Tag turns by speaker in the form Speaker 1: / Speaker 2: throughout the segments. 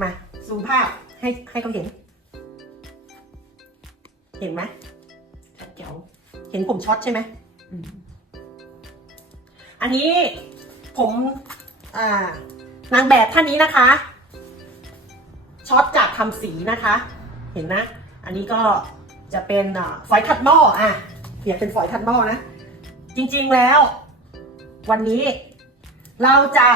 Speaker 1: มาซูมภาพให้ให้เขาเห็น เห็นไหม
Speaker 2: ชัดเจ๋ว
Speaker 1: เห็นผมช็อตใช่ไหม
Speaker 2: อืม
Speaker 1: อันนี้ผมอ่านางแบบท่านนี้นะคะ ช็อตจากทำสีนะคะ เห็นนะ อันนี้ก็จะเป็นอ่าฝอยขัดหม้ออะเปรียบเป็นฝอยขัดหม้อนะ จริงๆแล้ว วันนี้เราจะ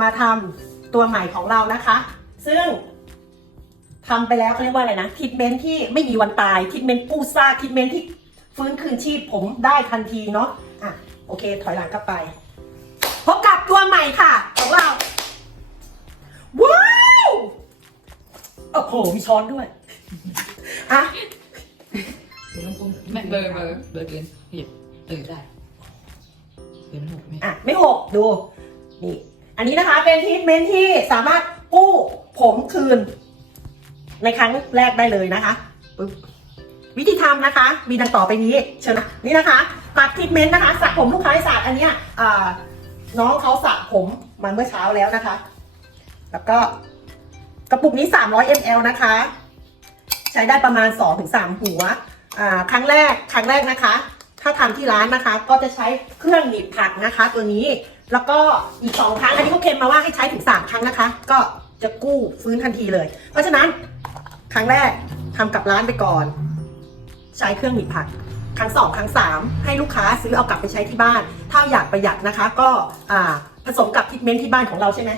Speaker 1: มาทำ ตัวใหม่ของเรานะคะ ซึ่งทำไปแล้วเขาเรียกว่าอะไรนะทิทเมนต์ที่ไม่มีวันตายทิทเมนต์กู้ซากทิทเมนต์ที่ฟื้นคืนชีพผมได้ทันทีเนาะอะโอเค ถอยหลังกลับไปพบกับตัวใหม่ค่ะ ของเรา ว้าวโอ้โหมีช้อนด้วยอะ
Speaker 2: เดี๋ยวต้องพุ่งไม่เบอร์เบอร์เบอร์เกินหยิบเออได้เดี๋ยวมันหกไหม
Speaker 1: อะไม่หกดูนี่ อันนี้นะคะเป็นทรีทเมนที่สามารถกู้ผมคืน ในครั้งแรกได้เลยนะคะปึ๊บวิธีทำนะคะ มีดังต่อไปนี้เชิญนะนี่นะคะตัดทรีทเมนต์นะคะสระผมลูกค้าให้สระอันเนี้ยน้องเขาสระผมมาเมื่อเช้าแล้วนะคะ แล้วก็กระปุกนี้ 300 ml นะคะ ใช้ได้ประมาณ 2-3 หัวครั้งแรกครั้งแรกนะคะ ถ้าทำที่ร้านนะคะ ก็จะใช้เครื่องหนีบผักนะคะ ตัวนี้ แล้วก็อีก2ครั้ง อันนี้เขาเค็มมาว่าให้ใช้ถึง3ครั้งนะคะ ก็จะกู้ฟื้นทันทีเลย เพราะฉะนั้นครั้งแรกทำกับร้านไปก่อน ใช้เครื่องหนีบผัก ครั้งสองครั้งสามให้ลูกค้าซื้อเอากลับไปใช้ที่บ้าน ถ้าอยากประหยัดนะคะ ก็อ่าผสมกับทรีทเมนต์ที่บ้านของเราใช่ไหม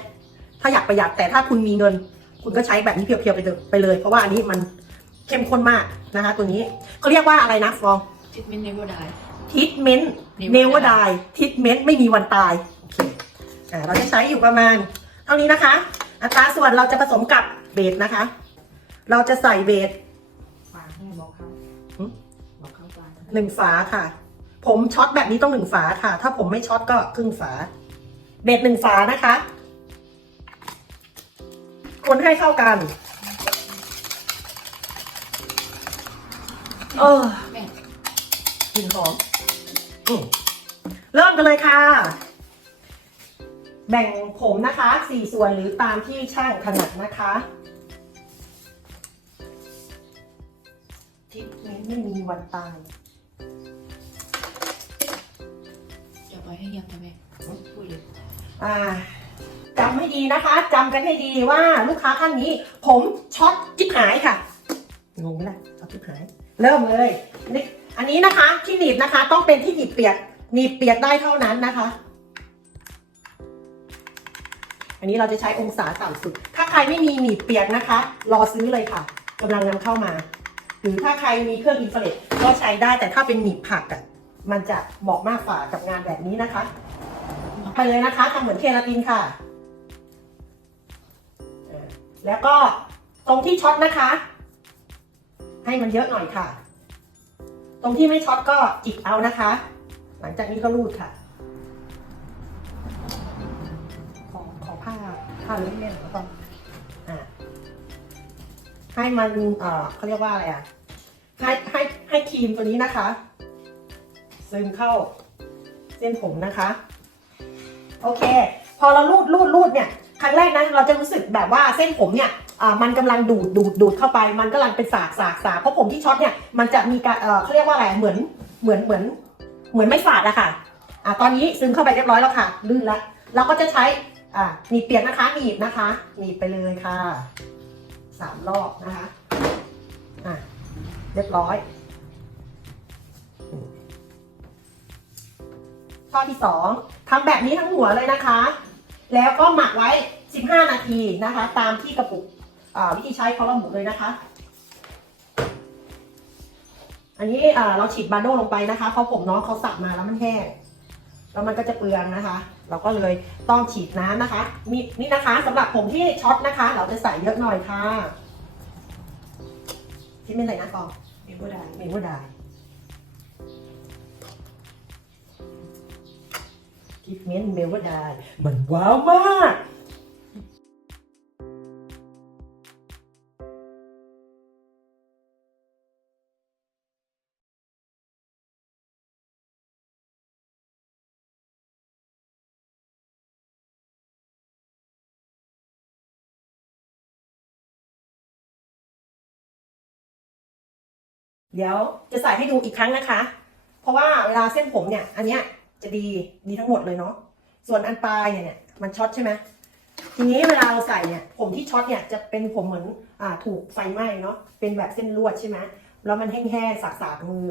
Speaker 1: ถ้าอยากประหยัดแต่ถ้าคุณมีเงิน คุณก็ใช้แบบนี้เพียวๆไปเลยไปเลย เพราะว่าอันนี้มันเข้มข้นมากนะคะ ตัวนี้เขาเรียกว่าอะไรนะฟอง
Speaker 2: ทิทเมนต์เนเวอร์ได้
Speaker 1: ทิทเมนต์
Speaker 2: Never
Speaker 1: เนวดายทิทเมนต์ไม่มีวันตายโอเคอ่าเราจะใช้อยู่ประมาณเท่านี้นะคะ อัตราส่วนเราจะผสมกับเบสนะคะ เราจะใส่เบส
Speaker 2: ฝาให้บอกเขา
Speaker 1: หึ
Speaker 2: บอกเขาฝา
Speaker 1: หนึ่งฝาค่ะ ผมช็อตแบบนี้ต้องหนึ่งฝาค่ะ ถ้าผมไม่ช็อตก็ครึ่งฝา เบสหนึ่งฝานะคะ คนให้เข้ากันเออ
Speaker 2: แม่
Speaker 1: กลิ่นหอมอืมเริ่มกันเลยค่ะ แบ่งผมนะคะสี่ส่วนหรือตามที่ช่างถนัดนะคะทิปนี้ไม่มีวันตาย
Speaker 2: จะไปให้ยังทำไมพูดเลย
Speaker 1: อ่าจำให้ดีนะคะจำกันให้ดีว่าลูกค้าท่านนี้ ผมช็อตจิบหายค่ะงงไหมล่ะช็อตจิบหาย เริ่มเลยนี่อันนี้นะคะที่หนีบนะคะ ต้องเป็นที่หนีบเปียกหนีบเปียกได้เท่านั้นนะคะ อันนี้เราจะใช้องศาต่ำสุด ถ้าใครไม่มีหนีบเปียกนะคะ รอซื้อเลยค่ะกำลังนำเข้ามา หรือถ้าใครมีเครื่องอินฟราเรดก็ใช้ได้แต่ถ้าเป็นหนีบผักอะมันจะเหมาะมากกว่ากับงานแบบนี้นะคะไปเลยนะคะทำเหมือนเคราตินค่ะ แล้วก็ตรงที่ช็อตนะคะ ให้มันเยอะหน่อยค่ะ ตรงที่ไม่ช็อตก็จิกเอานะคะ หลังจากนี้ก็รูดค่ะ ผ้าเล่นๆแล้วก็อให้มันเออเขาเรียกว่าอะไรอะให้ให้ให้ครีมตัวนี้นะคะ ซึมเข้าเส้นผมนะคะ โอเค พอเราลูดลูดลูดเนี่ยครั้งแรกนะเราจะรู้สึกแบบว่าเส้นผมเนี่ยมันกำลังดูดดูดดูดเข้าไป มันกำลังเป็นสากสากสากเพราะผมที่ช็อตเนี่ยมันจะมีการเขาเรียกว่าอะไรเหมือนเหมือนเหมือนเหมือนไม่ฝาดอะค่ะอ่าตอนนี้ซึมเข้าไปเรียบร้อยแล้วค่ะลื่นแล้วเราก็จะใช้ อ่าหนีบเปียกนะคะหนีบนะคะหนีบไปเลยค่ะสามรอบนะคะอ่าเรียบร้อย ข้อที่สองทำแบบนี้ทั้งหัวเลยนะคะ แล้วก็หมักไว้ 15 นาทีนะคะ ตามที่กระปุกวิธีใช้เขาระบุเลยนะคะ อันนี้เราฉีดบาโดลงไปนะคะเพราะผมน้องเขาสับมาแล้วมันแห้ง แล้วมันก็จะเปลืองนะคะ เราก็เลยต้องฉีดน้ำนะคะนี่นี่นะคะสำหรับผมที่ช็อตนะคะ เราจะใส่เยอะหน่อยค่ะที่ไม่ใส่นะกอง
Speaker 2: เนเวอร์ได้
Speaker 1: เมว่าได้ทิฟเมนเมว่าได้ มันว้าวมาก เดี๋ยวจะใส่ให้ดูอีกครั้งนะคะ เพราะว่าเวลาเส้นผมเนี่ย อันเนี้ยจะดีดีทั้งหมดเลยเนาะ ส่วนอันปลายเนี่ย มันช็อตใช่ไหมทีนี้เวลาเราใส่เนี่ย ผมที่ช็อตเนี่ยจะเป็นผมเหมือนอ่าถูกไฟไหม้เนาะ เป็นแบบเส้นลวดใช่ไหมแล้วมันแห้งๆสากๆมือ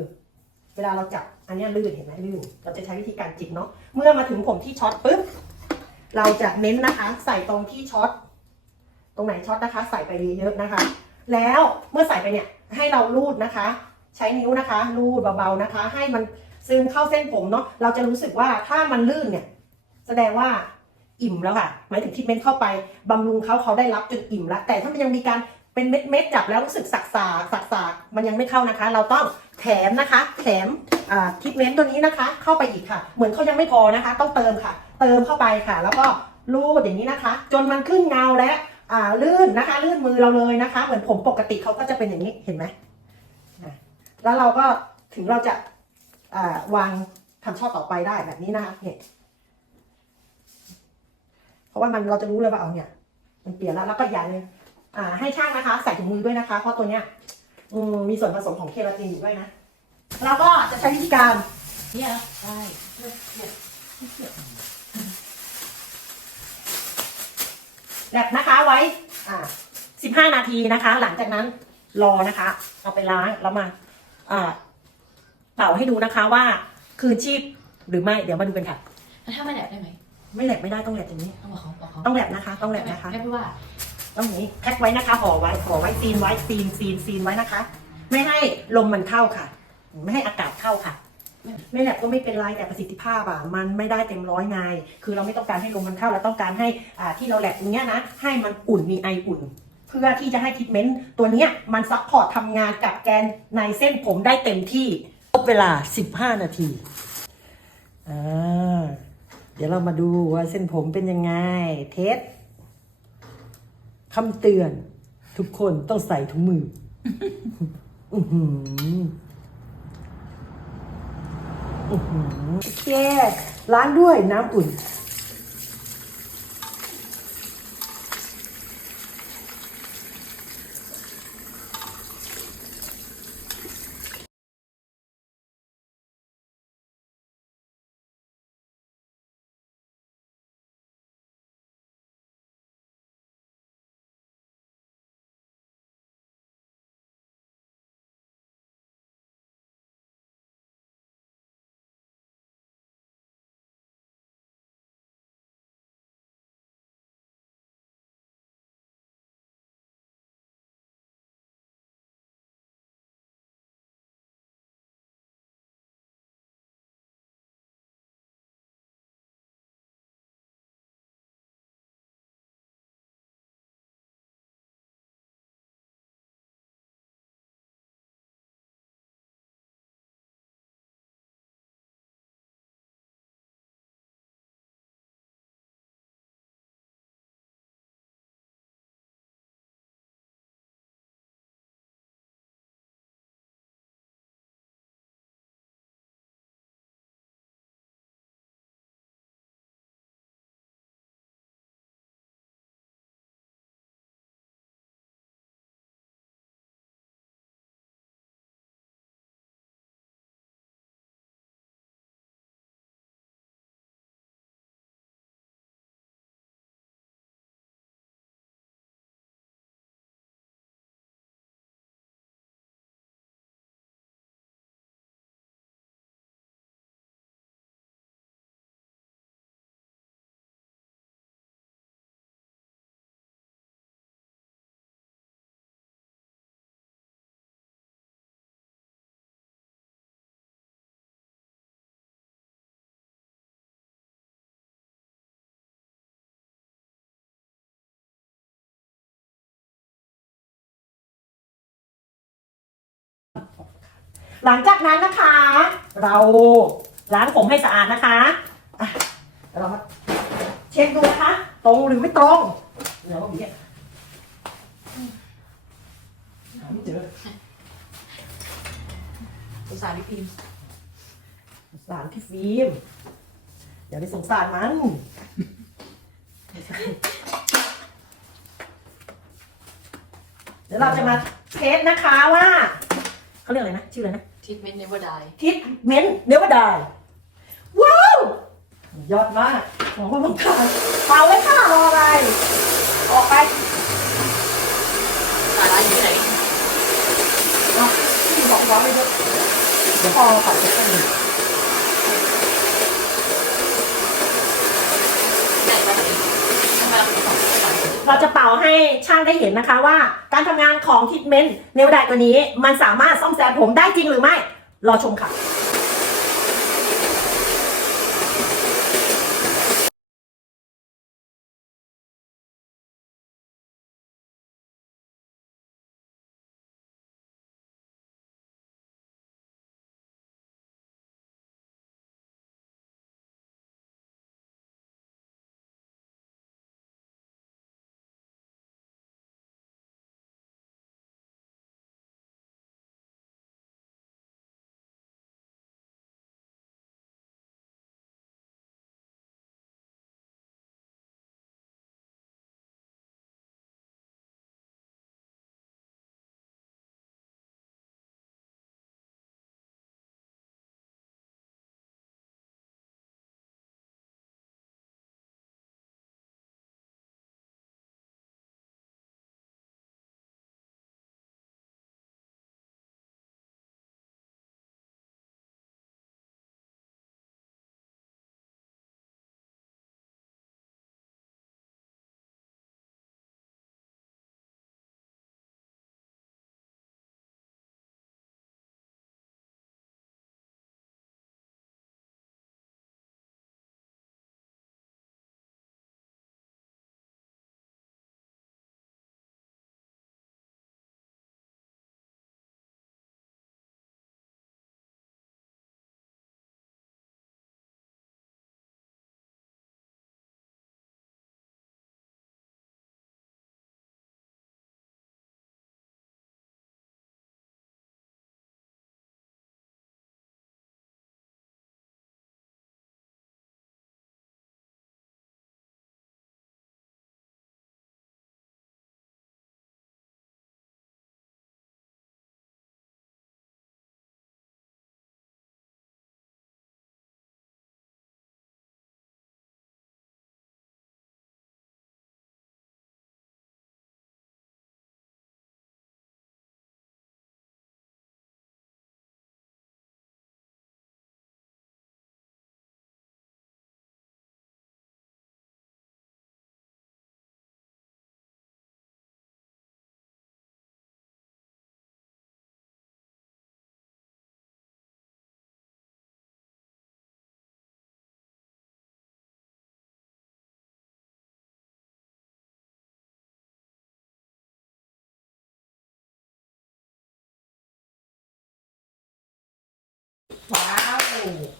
Speaker 1: เวลาเราจับอันเนี้ยลื่นเห็นไหมลื่น เราจะใช้วิธีการจิกเนาะ เมื่อมาถึงผมที่ช็อตปุ๊บ เราจะเน้นนะคะ ใส่ตรงที่ช็อต ตรงไหนช็อตนะคะ ใส่ไปเยอะๆนะคะ แล้วเมื่อใส่ไปเนี่ยให้เราลูดนะคะ ใช้นิ้วนะคะลูดเบาๆนะคะ ให้มันซึมเข้าเส้นผมเนาะเราจะรู้สึกว่าถ้ามันลื่นเนี่ย แสดงว่าอิ่มแล้วค่ะหมายถึงทิทเมนต์เข้าไปบำรุงเขาเขาได้รับจนอิ่มแล้วแต่ถ้ามันยังมีการเป็นเม็ดเม็ดๆจับแล้วรู้สึกสักสาสักสากมันยังไม่เข้านะคะ เราต้องแถมนะคะ แถมทิทเมนต์ตัวนี้นะคะ เข้าไปอีกค่ะ เหมือนเขายังไม่พอนะคะ ต้องเติมค่ะ เติมเข้าไปค่ะ แล้วก็ลูดอย่างนี้นะคะ จนมันขึ้นเงาและลื่นนะคะ ลื่นมือเราเลยนะคะ เหมือนผมปกติเขาก็จะเป็นอย่างนี้เห็นไหม แล้วเราก็ถึงเราจะาวางทำช่อต่อไปได้แบบนี้นะคะเนี่ยเพราะว่ามันเราจะรู้เลยว่าเอาเนี่ย มันเปลี่ยนแล้วแล้วก็อย่าเลยอ่า ให้ช่างนะคะ ใส่ถุงมือด้วยนะคะ เพราะตัวเนี้ยมมีส่วนผสมของเคราตินอยู่ด้วยนะเราก็จะใช้วิธีการ
Speaker 2: เนี่ยใช่
Speaker 1: แลบนะคะไว้ อ่าสิบห้านาทีนะคะ หลังจากนั้นรอนะคะ เอาไปล้างแล้วมา เป่าให้ดูนะคะว่าคืนชีพหรือไม่เดี๋ยวมาดูกันค่ะ
Speaker 2: แล้วถ้าไม่แหลบได้ไหม
Speaker 1: ไม่แลบไม่ได้ต้องแลบอย่างนี้
Speaker 2: ต้องบอกเขาบอกเขา
Speaker 1: ต้องแลบนะคะ ต้องแลบนะคะ
Speaker 2: ไม่พูดว่า
Speaker 1: ต้องอย่างนี้แพ็คไว้นะคะห่อไว้ห่อไว้ซีนไว้ซีนซีนซีนไว้นะคะ ไม่ให้ลมมันเข้าค่ะ ไม่ให้อากาศเข้าค่ะ ไม่แลบก็ไม่เป็นไรแต่ประสิทธิภาพอะมันไม่ได้เต็มร้อยไงคือเราไม่ต้องการให้ลมมันเข้าเราต้องการให้อ่าที่เราแลบอย่างเงี้ยนะให้มันอุ่นมีไออุ่น เพื่อที่จะให้ทรีทเมนต์ตัวนี้มันซัพพอร์ตทำงานกับแกนในเส้นผมได้เต็มที่ครบเวลา 15 นาทีอ่าเดี๋ยวเรามาดูว่าเส้นผมเป็นยังไง เทสคำเตือน ทุกคนต้องใส่ถุงมืออือหือโอเคล้างด้วยน้ำอุ่น หลังจากนั้นนะคะ เราล้างผมให้สะอาดนะคะอะเรามาเช็คดูนะคะ ตรงหรือไม่ตรงเดี๋ยวอย่างเงี้ยหาไม่เจอ
Speaker 2: สงสารพี่พิมพ์
Speaker 1: สงสารพี่ฟิล์มอย่าไปสงสารมัน เดี๋ยวเราจะมาเทสนะคะว่า เขาเรียกอะไรนะ ชื่ออะไรนะ
Speaker 2: ทิทเมนต์เนเวอร์ได
Speaker 1: ทิทเมนต์เนวดายว้าว ยอดมากขอบคุณมากค่ะเป่าเลยค่ะรออะไร ออกไป
Speaker 2: สาระอยู่ที่ไหน
Speaker 1: เนาะที่บอกร้องไม่เยอะเดี๋ยวพอเป่าเสร็จก็มี
Speaker 2: ไหนไปไหนทำไมเราถึงสองคน
Speaker 1: เราจะเป่าให้ช่างได้เห็นนะคะว่า การทำงานของทิทเมนต์เนวดายตัวนี้ มันสามารถซ่อมแซมผมได้จริงหรือไม่ รอชมค่ะ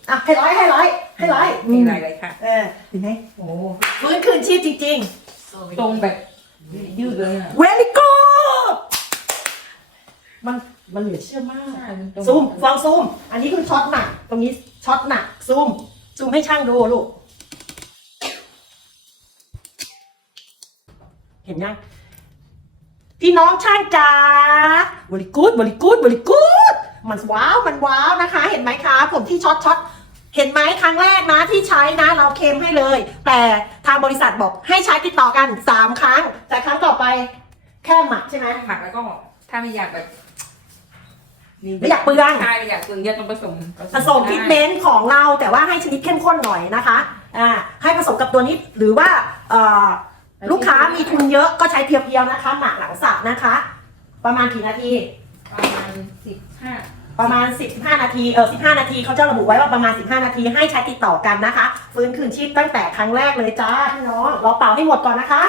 Speaker 1: อะให้ร้อยให้ร้อยให้ร้อย
Speaker 2: มีอะไรเลยค่ะ
Speaker 1: เออเห็นไหม
Speaker 2: โอ้
Speaker 1: ฟื้นคืนชีพจริง
Speaker 2: ตรงแบบยืดเลยอะ
Speaker 1: ๆ very good มันมันเหลือเชื่อมาก ซูมฟองซูม อันนี้คือช็อตหนัก ตรงนี้ช็อตหนัก ซูม ซูมให้ช่างดูลูก เห็นยังพี่น้องช่างจ๋าบริกูดบริกูดบริกูด มันว้าวมันว้าวนะคะ เห็นไหมคะ ผมที่ช็อตช็อตเห็นไหมครั้งแรกนะที่ใช้นะเราเค็มให้เลย แต่ทางบริษัทบอกให้ใช้ติดต่อกันสามครั้ง แต่ครั้งต่อไปแค่หมักใช่ไหม
Speaker 2: หมักแล้วก็ถ้าไม่อยากแบบ
Speaker 1: ไม่อยากเปลือง
Speaker 2: ใช่ไม่อยากเปลืองเยอะต้องผสม
Speaker 1: ผสมทรีทเมนต์ของเราแต่ว่าให้ชนิดเข้มข้นหน่อยนะคะอ่าให้ผสมกับตัวนี้หรือว่าเอ่อลูกค้ามีทุนเยอะก็ใช้เพียวๆนะคะ หมักหลังสระนะคะ ประมาณกี่นาที
Speaker 2: ประมาณสิบห้า
Speaker 1: ประมาณ 15 นาที เออ15 นาทีเขาจะระบุไว้ว่าประมาณ 15 นาทีให้ใช้ติดต่อกันนะคะ ฟื้นคืนชีพตั้งแต่ครั้งแรกเลยจ้าพี่น้องเราเป่าให้หมดก่อนนะคะ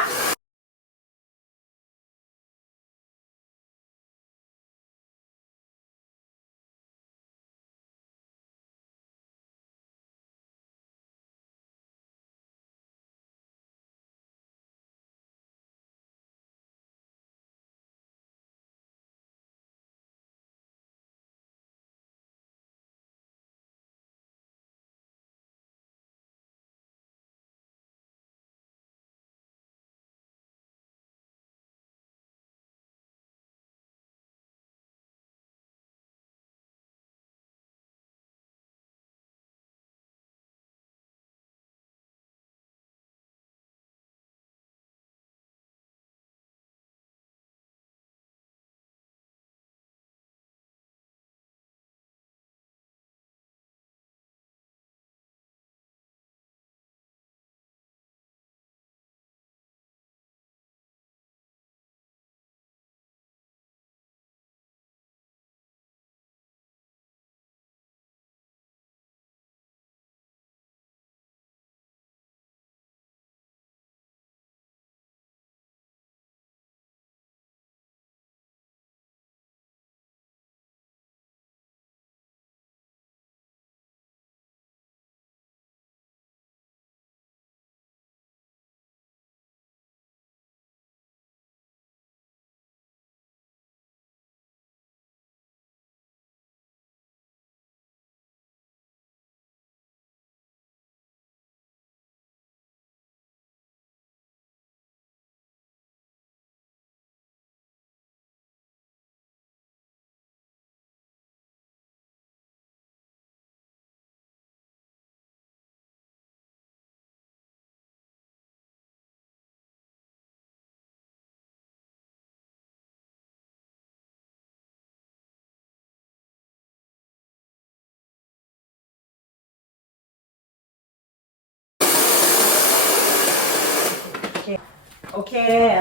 Speaker 1: โอเค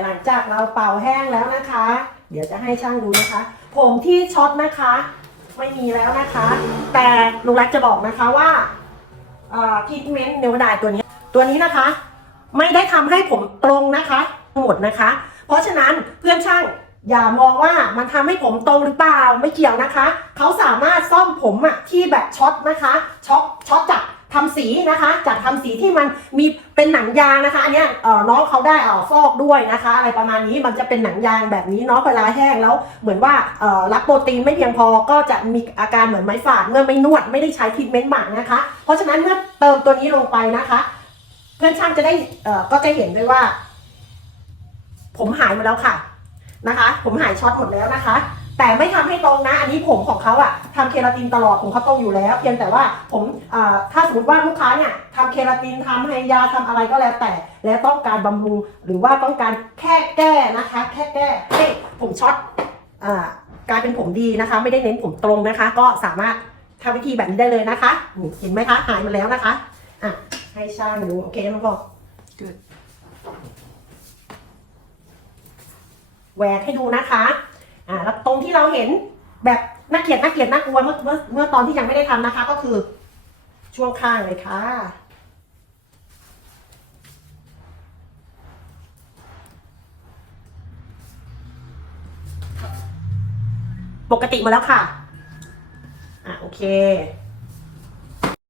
Speaker 1: หลังจากเราเป่าแห้งแล้วนะคะ เดี๋ยวจะให้ช่างดูนะคะ ผมที่ช็อตนะคะ ไม่มีแล้วนะคะ แต่ลุงรักจะบอกนะคะว่าทรีทเมนต์เนวดายตัวนี้ ตัวนี้นะคะ ไม่ได้ทำให้ผมตรงนะคะหมดนะคะ เพราะฉะนั้นเพื่อนช่างอย่ามองว่ามันทำให้ผมตรงหรือเปล่าไม่เกี่ยวนะคะ เขาสามารถซ่อมผมอะที่แบบช็อตนะคะช็อตช็อตจาก ทำสีนะคะจากทำสีที่มันมีเป็นหนังยางนะคะอันนี้น้องเขาได้อ่อฟอกด้วยนะคะ อะไรประมาณนี้มันจะเป็นหนังยางแบบนี้เนาะเวลาแห้งแล้วเหมือนว่ารับโปรตีนไม่เพียงพอก็จะมีอาการเหมือนไม้ฝาดเมื่อไม่นวดไม่ได้ใช้ทรีทเมนต์หมักนะคะ เพราะฉะนั้นเมื่อเติมตัวนี้ลงไปนะคะ เพื่อนช่างจะได้ก็จะเห็นด้วยว่า ผมหายหมดแล้วค่ะนะคะ ผมหายช็อตหมดแล้วนะคะ แต่ไม่ทำให้ตรงนะ อันนี้ผมของเขาอะทำเคราตินตลอดผมเขาตรงอยู่แล้ว เพียงแต่ว่าผมเอ่อถ้าสมมติว่าลูกค้าเนี่ยทำเคราตินทำไฮยาทำอะไรก็แล้วแต่ แล้วต้องการบำรุงหรือว่าต้องการแค่แก้นะคะ แค่แก้ให้ผมช็อตอ่ากลายเป็นผมดีนะคะ ไม่ได้เน้นผมตรงนะคะ ก็สามารถทำวิธีแบบนี้ได้เลยนะคะนี่เห็นไหมคะหายหมาแล้วนะคะอะให้ช่างดูโอเคน้องบอก
Speaker 2: Good
Speaker 1: แหวกให้ดูนะคะ อ่าแล้วตรงที่เราเห็นแบบน่าเกลียดน่าเกลียดน่ากลัวเมื่อเมื่อเมื่อตอนที่ยังไม่ได้ทำนะคะ ก็คือช่วงข้างเลยค่ะ ปกติหมาแล้วค่ะ อะโอเค